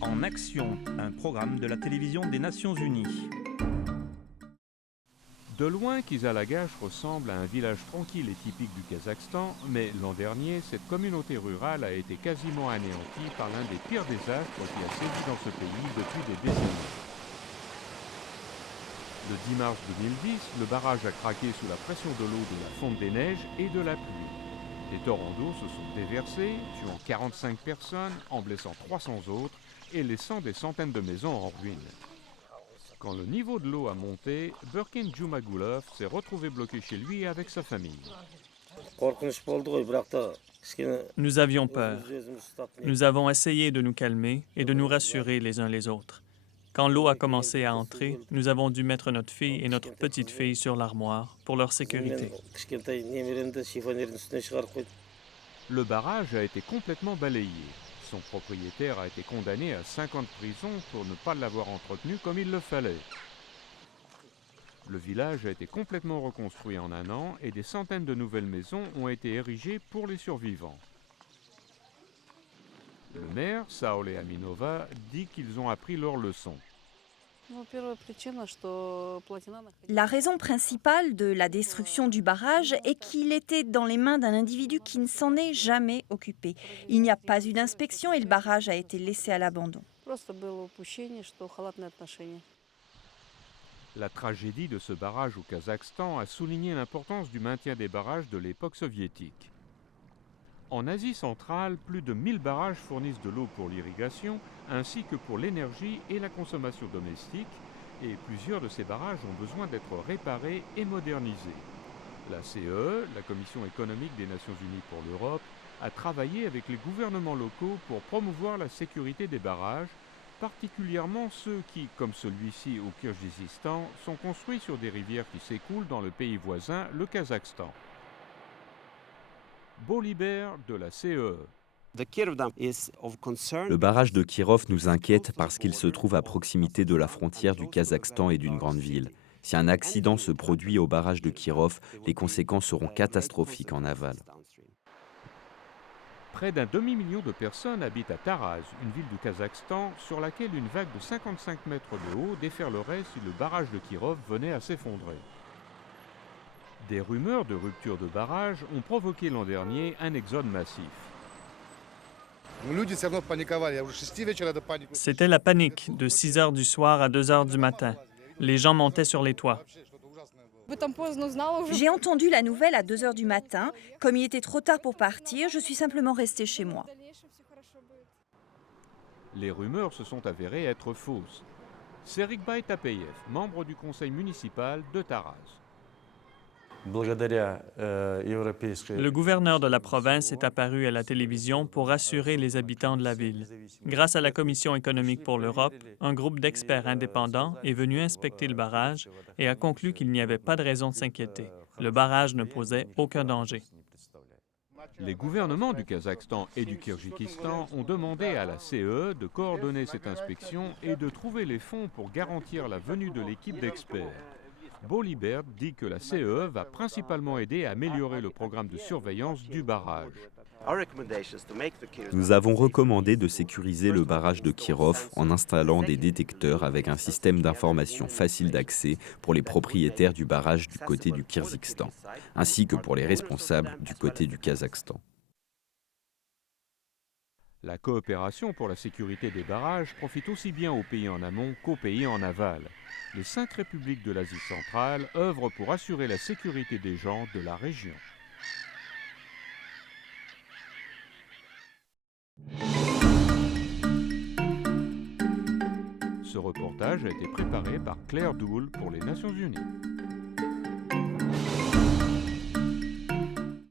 en action, un programme de la télévision des Nations Unies. De loin, Kizalagash ressemble à un village tranquille et typique du Kazakhstan, mais l'an dernier, cette communauté rurale a été quasiment anéantie par l'un des pires désastres qui a sévi dans ce pays depuis des décennies. Le 10 mars 2010, le barrage a craqué sous la pression de l'eau de la fonte des neiges et de la pluie. Des torrents d'eau se sont déversés, tuant 45 personnes, en blessant 300 autres et laissant des centaines de maisons en ruine. Quand le niveau de l'eau a monté, Burkin Jumagulov s'est retrouvé bloqué chez lui avec sa famille. Nous avions peur. Nous avons essayé de nous calmer et de nous rassurer les uns les autres. Quand l'eau a commencé à entrer, nous avons dû mettre notre fille et notre petite-fille sur l'armoire pour leur sécurité. Le barrage a été complètement balayé. Son propriétaire a été condamné à 5 ans de prison pour ne pas l'avoir entretenu comme il le fallait. Le village a été complètement reconstruit en un an et des centaines de nouvelles maisons ont été érigées pour les survivants. Le maire, Saole Aminova, dit qu'ils ont appris leur leçon. La raison principale de la destruction du barrage est qu'il était dans les mains d'un individu qui ne s'en est jamais occupé. Il n'y a pas eu d'inspection et le barrage a été laissé à l'abandon. La tragédie de ce barrage au Kazakhstan a souligné l'importance du maintien des barrages de l'époque soviétique. En Asie centrale, plus de 1000 barrages fournissent de l'eau pour l'irrigation, ainsi que pour l'énergie et la consommation domestique, et plusieurs de ces barrages ont besoin d'être réparés et modernisés. La CE, la Commission économique des Nations Unies pour l'Europe, a travaillé avec les gouvernements locaux pour promouvoir la sécurité des barrages, particulièrement ceux qui, comme celui-ci au Kirghizistan, sont construits sur des rivières qui s'écoulent dans le pays voisin, le Kazakhstan. Bolibert de la CE. Le barrage de Kirov nous inquiète parce qu'il se trouve à proximité de la frontière du Kazakhstan et d'une grande ville. Si un accident se produit au barrage de Kirov, les conséquences seront catastrophiques en aval. Près d'un demi-million de personnes habitent à Taraz, une ville du Kazakhstan, sur laquelle une vague de 55 mètres de haut déferlerait si le barrage de Kirov venait à s'effondrer. Des rumeurs de rupture de barrage ont provoqué l'an dernier un exode massif. C'était la panique de 6 heures du soir à 2 heures du matin. Les gens montaient sur les toits. J'ai entendu la nouvelle à 2 heures du matin. Comme il était trop tard pour partir, je suis simplement restée chez moi. Les rumeurs se sont avérées être fausses. Serikbay Tapeyev, membre du conseil municipal de Taraz. Le gouverneur de la province est apparu à la télévision pour rassurer les habitants de la ville. Grâce à la Commission économique pour l'Europe, un groupe d'experts indépendants est venu inspecter le barrage et a conclu qu'il n'y avait pas de raison de s'inquiéter. Le barrage ne posait aucun danger. Les gouvernements du Kazakhstan et du Kirghizistan ont demandé à la CE de coordonner cette inspection et de trouver les fonds pour garantir la venue de l'équipe d'experts. Bolibert dit que la CE va principalement aider à améliorer le programme de surveillance du barrage. Nous avons recommandé de sécuriser le barrage de Kirov en installant des détecteurs avec un système d'information facile d'accès pour les propriétaires du barrage du côté du Kirghizistan, ainsi que pour les responsables du côté du Kazakhstan. La coopération pour la sécurité des barrages profite aussi bien aux pays en amont qu'aux pays en aval. Les 5 républiques de l'Asie centrale œuvrent pour assurer la sécurité des gens de la région. Ce reportage a été préparé par Claire Doul pour les Nations Unies.